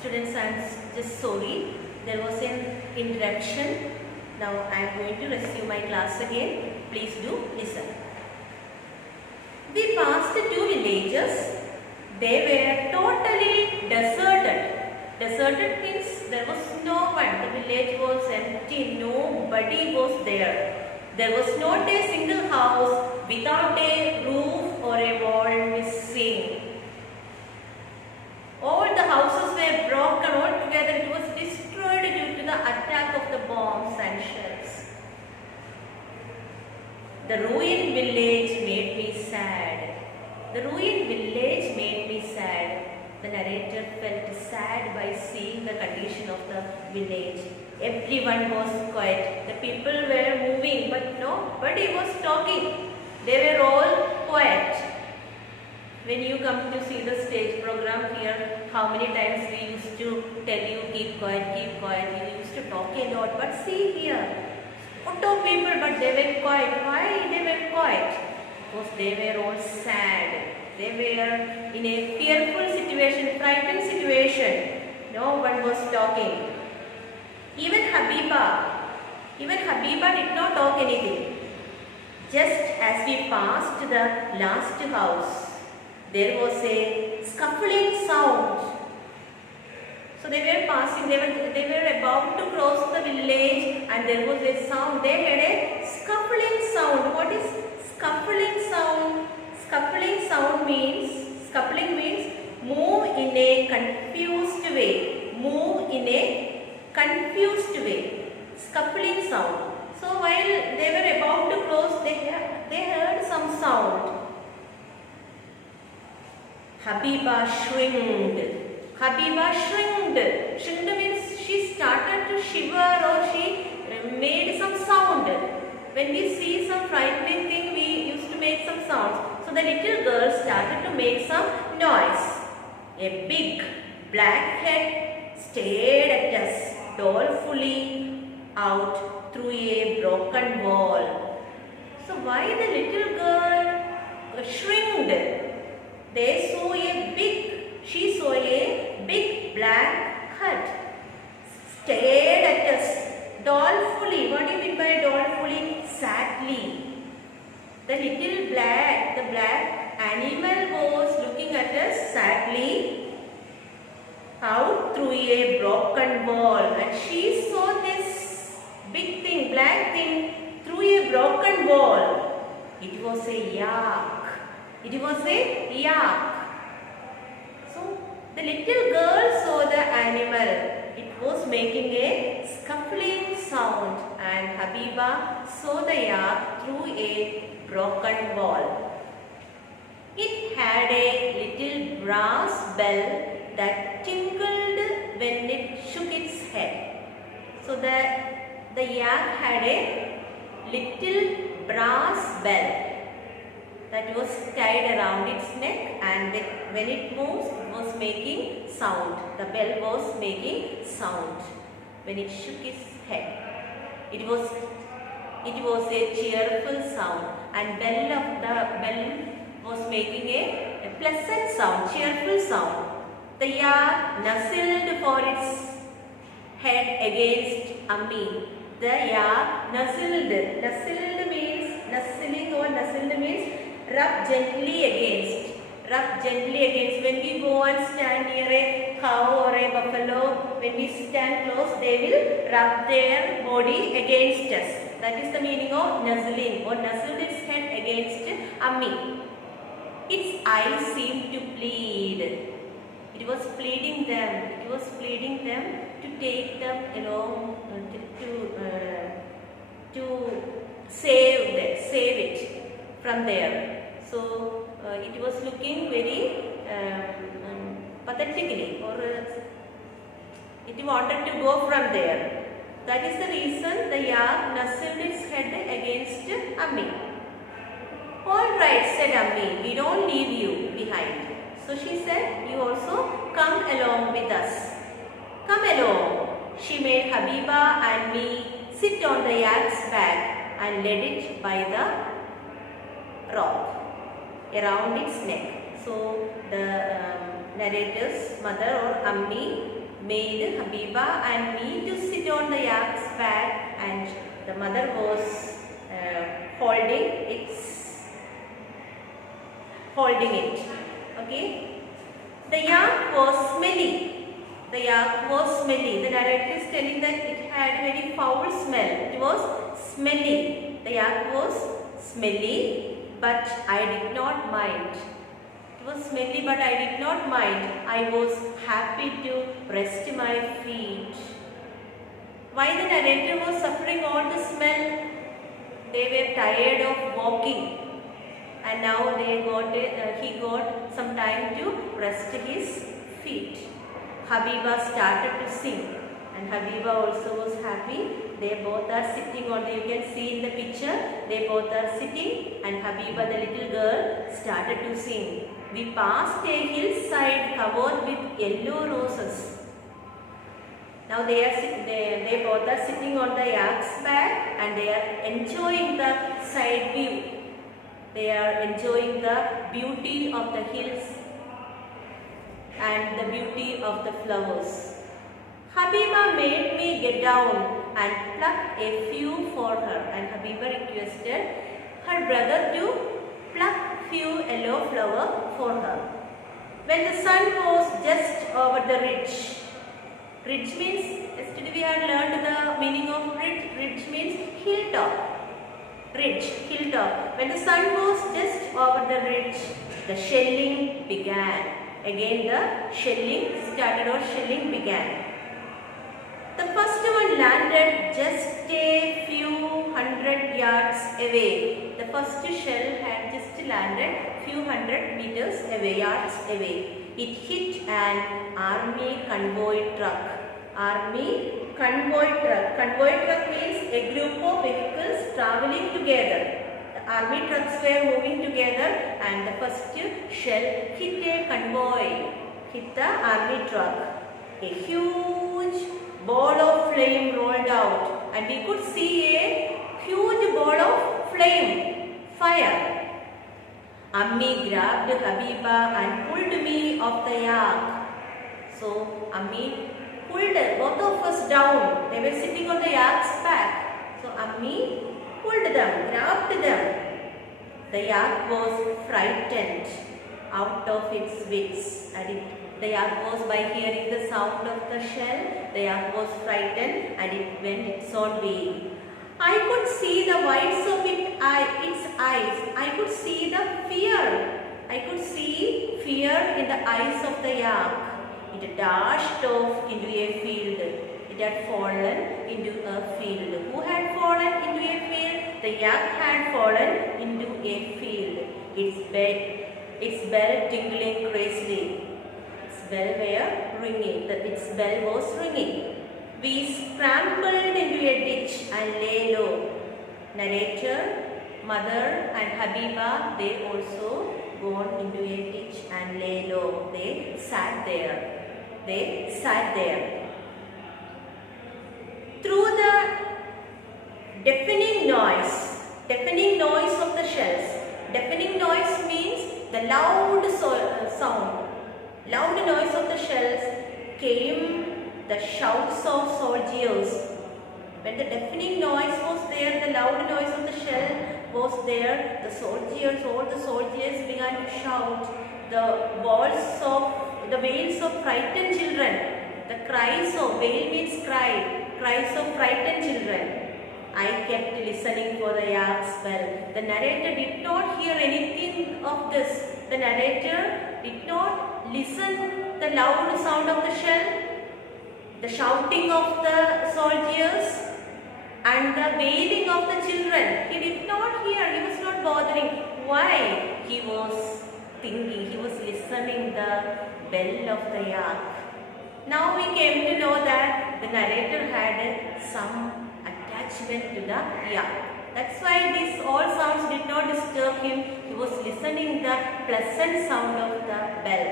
Students, I am just sorry. There was an interruption. Now I am going to resume my class again. Please do listen. We passed two villages. They were totally deserted. Deserted means there was no one. The village was empty. Nobody was there. There was not a single house without a roof or a wall missing. All the houses were broken altogether. It was destroyed due to the attack of the bombs and shells. The ruined village made me sad. The ruined village made me sad. The narrator felt sad by seeing the condition of the village. Everyone was quiet. The people were moving, but nobody was talking. They were all quiet. When you come to see the stage program here, how many times we used to tell you, keep quiet, keep quiet. You used to talk a lot. But see here, lot of people, but they were quiet. Why they were quiet? Because they were all sad. They were in a fearful situation, frightened situation. No one was talking. Even Habiba did not talk anything. Just as we passed the last house, there was a scuffling sound. So they were passing, they were about to cross the village and there was a sound. They had a scuffling sound. What is scuffling sound? Scuffling means move in a confused way. Move in a confused way. Scuffling sound. So while they were about to cross, they heard some sound. Habiba shrinked. Habiba shrinked. Shrinked means she started to shiver or she made some sound. When we see some frightening thing, we used to make some sounds. So the little girl started to make some noise. A big black head stared at us dolefully out through a broken wall. So why the little girl shrinked? She saw a big black head stared at us dolefully. What do you mean by dolefully? Sadly. The black animal was looking at us sadly out through a broken wall, and she saw this big thing, black thing through a broken wall. It was a yak. It was a yak. So the little girl saw the animal. It was making a scuffling sound, and Habiba saw the yak through a broken wall. It had a little brass bell that tinkled when it shook its head. So the yak had a little brass bell that was tied around its neck, and when it moves, it was making sound. The bell was making sound when it shook its head. It was a cheerful sound, and the bell was making a pleasant sound, cheerful sound. The yak nuzzled for its head against Ammi. The yak nuzzled. Nuzzled means nuzzling, or nuzzled means rub gently against. Rub gently against. When we go and stand near a cow or a buffalo, when we stand close, they will rub their body against us. That is the meaning of nuzzling, or nuzzled its head against Ammi. Its eyes seemed to plead. It was pleading them. It was pleading them to take them along, to save it from there. So it was looking very pathetically, or it wanted to go from there. That is the reason the yak nuzzled its head against Ammi. All right, said Ammi, we don't leave you behind. So she said, you also come along with us. Come along. She made Habiba and me sit on the yak's back and led it by the rope around its neck. So the narrator's mother, or Ammi, made Habiba and me to sit on the yak's back, and the mother was holding it. Okay. The yak was smelly. The yak was smelly. The narrator is telling that it had a very foul smell. It was smelly. The yak was smelly, but I did not mind. It was smelly, but I did not mind. I was happy to rest my feet. Why the narrator was suffering all the smell? They were tired of walking, and now he got some time to rest his feet. Habiba started to sing, and Habiba also was happy. They both are sitting on you can see in the picture, they both are sitting, and Habiba, the little girl, started to sing. We passed a hillside covered with yellow roses. Now they both are sitting on the yak's back, and they are enjoying the side view. They are enjoying the beauty of the hills and the beauty of the flowers. Habiba made me get down and pluck a few for her, and Habiba requested her brother to pluck few yellow flower for her. When the sun was just over the ridge means, yesterday we had learned the meaning of ridge. Ridge means hilltop. Ridge, hilltop. When the sun was just over the ridge, the shelling began. Again the shelling started, or shelling began. The first one landed just a few hundred yards away. The first shell had just landed few hundred meters away, yards away. It hit an army convoy truck. Army convoy truck. Convoy truck means a group of vehicles traveling together. The army trucks were moving together, and the first shell hit a convoy, hit the army truck. A huge ball of flame rolled out, and we could see a huge ball of flame, fire. Ammi grabbed Habiba and pulled me off the yak. So Ammi pulled both of us down. They were sitting on the yak's back. So Ammi pulled them, grabbed them. The yak was frightened out of its wits, and the yak was, by hearing the sound of the shell, the yak was frightened and it went its own way. I could see the whites of its eyes. I could see the fear. I could see fear in the eyes of the yak. It dashed off into a field. It had fallen into a field. Who had fallen into a field? The yak had fallen into a field. Its bell tingling crazily. Its bell were ringing. Its bell was ringing. We scrambled into a ditch and lay low. Narrator, mother and Habiba, they also gone into a ditch and lay low. They sat there. Through the deafening noise of the shells. Deafening noise means the loud sound. Loud noise of the shells came the shouts of soldiers. When the deafening noise was there, the loud noise of the shell was there, all the soldiers began to shout. The wails of frightened children, the cries of, wail means cry, cries of frightened children. I kept listening for the yak's bell. The narrator did not hear anything of this. The narrator did not listen the loud sound of the shell, the shouting of the soldiers, and the wailing of the children. He did not hear. He was not bothering. Why? He was thinking. He was listening the bell of the yak. Now we came to know that the narrator had some attachment to the yak. That's why these all sounds did not disturb him. He was listening the pleasant sound of the bell,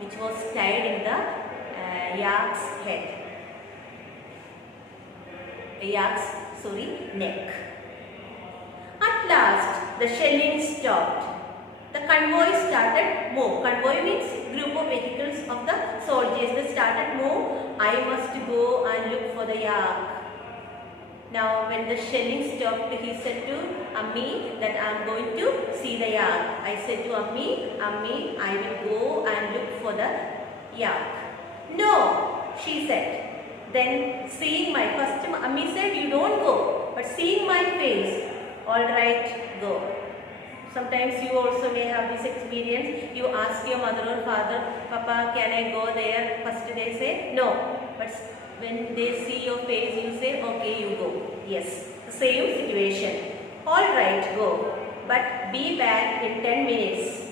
which was tied in the yak's head. Neck. At last, the shelling stopped. The convoy started move. Convoy means group of vehicles of the soldiers. They started move I must go and look for the yak. Now when the shelling stopped, he said to Ammi that I am going to see the yak. I said to Ammi, Ammi, I will go and look for the yak. No, she said. Then seeing my first, Ammi said, you don't go. But seeing my face, all right, go. Sometimes you also may have this experience. You ask your mother or father, Papa, can I go there? First they say, no. But when they see your face, you say, okay, you go. Yes, the same situation. All right, go. But be back in 10 minutes.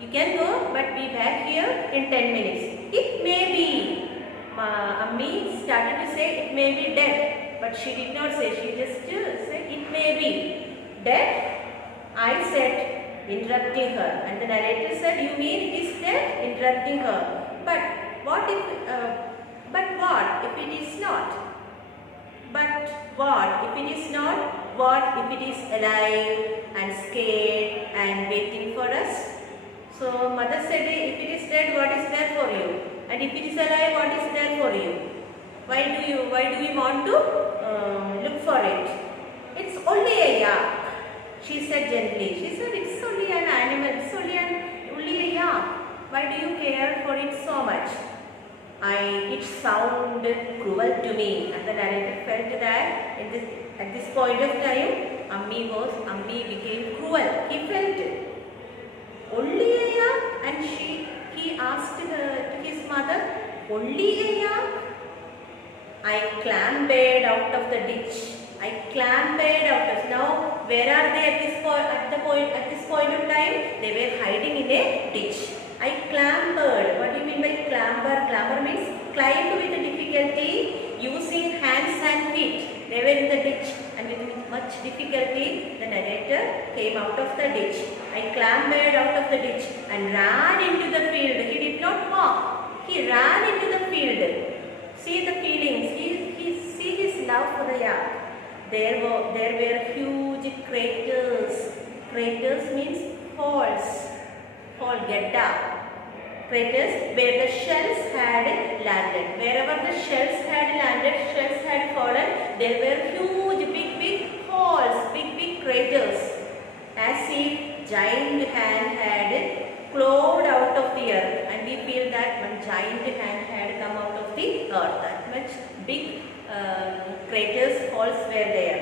You can go, but be back here in 10 minutes. It may be. Ammi started to say, it may be dead. But she did not say, she just said, it may be dead. I said, interrupting her. And the narrator said, you mean it is dead? Interrupting her. But what if it is not? But what if it is not? What if it is alive and scared and waiting for us? So mother said, if it is dead, what is there for you? And if it is alive, what is there for you? Why do you want to look for it? It's only a yak. She said gently. She said, it's only an animal. It's only a yak. Why do you care for it so much? It sounded cruel to me. And the narrator felt that at this point of time, Ammi became cruel. He felt it. Only a yak? And he asked to his mother, only a yak? I clambered out of the ditch. I clambered out of. Now, where are they at this point of time? They were hiding in a ditch. I clambered. What do you mean by clamber? Clamber means climb with difficulty using hands and feet. They were in the ditch, and with much difficulty, the narrator came out of the ditch. I clambered out of the ditch and ran into the field. He did not walk. He ran into the field. See the feelings. See his love for the yak. There were huge craters. Craters means holes. Gedda. Craters where the shells had landed. Wherever the shells had landed, shells had fallen, there were huge, big holes, big craters. As if giant hand had clawed out of the earth. And we feel that one giant hand had come out of the earth. That much big craters, holes were there.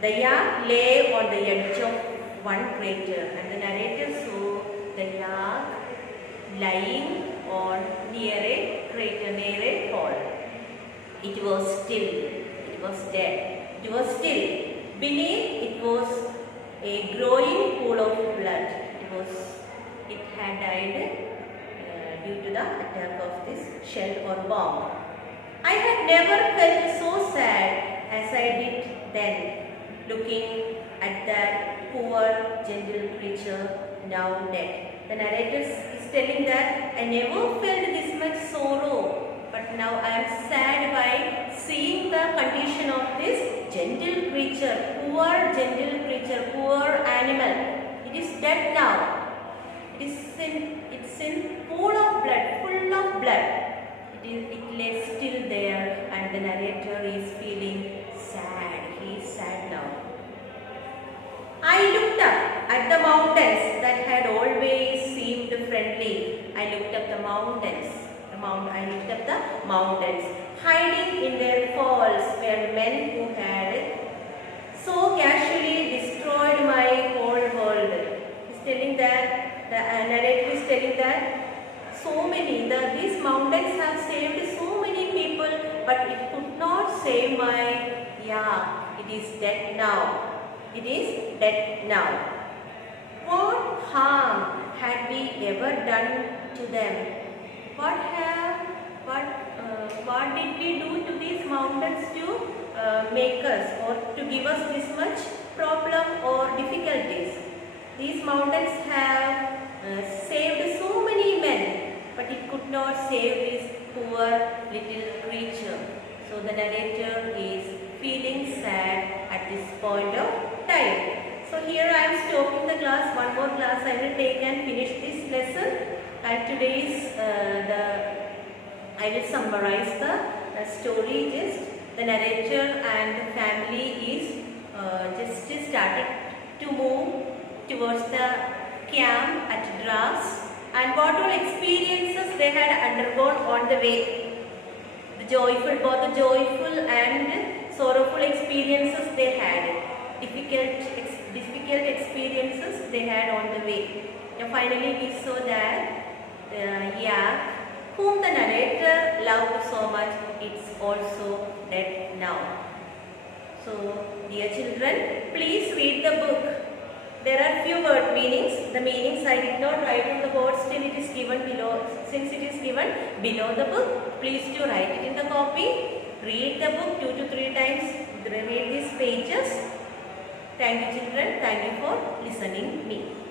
The yak lay on the edge of one crater, and the narrator saw the yak lying near a crater, near a hole. It was still. It was dead. It was still. Beneath it was a growing pool of blood. It had died due to the attack of this shell or bomb. I had never felt so sad as I did then, looking at that poor, gentle creature now dead. The narrator is telling that I never felt this much sorrow, but now I am sad by seeing the condition of this gentle creature, poor gentle creature, poor animal. It is dead now. It's in pool of blood, full of blood. It lay still there, and the narrator is feeling sad. He is sad now. I looked up at the mountains that had always seemed friendly. I looked up the mountains. I looked up the mountains. Hiding in their falls were men who had so casually destroyed my whole world. He's telling that, the narrator is telling that these mountains have saved so many people, but it could not save my yak. It is dead now. It is dead now. What harm had we ever done to them? What did we do to these mountains to make us or to give us this much problem or difficulties? These mountains have saved so many men, but it could not save this poor little creature. So the narrator is feeling sad at this point of time. So here I am stopping the class. One more class I will take and finish this lesson. And today's I will summarize the story. Just the narrator and the family is just started to move towards the camp at Dras, and what all experiences they had undergone on the way. The joyful, both the joyful and sorrowful experiences they had. Difficult experiences they had on the way. And finally we saw that Yak, whom the narrator loved so much, it's also dead now. So dear children, please read the book. There are few word meanings. The meanings I did not write on the board, still it is given below. Since it is given below the book, please to write it in the copy. Read the book 2 to 3 times. Read these pages. Thank you children. Thank you for listening me.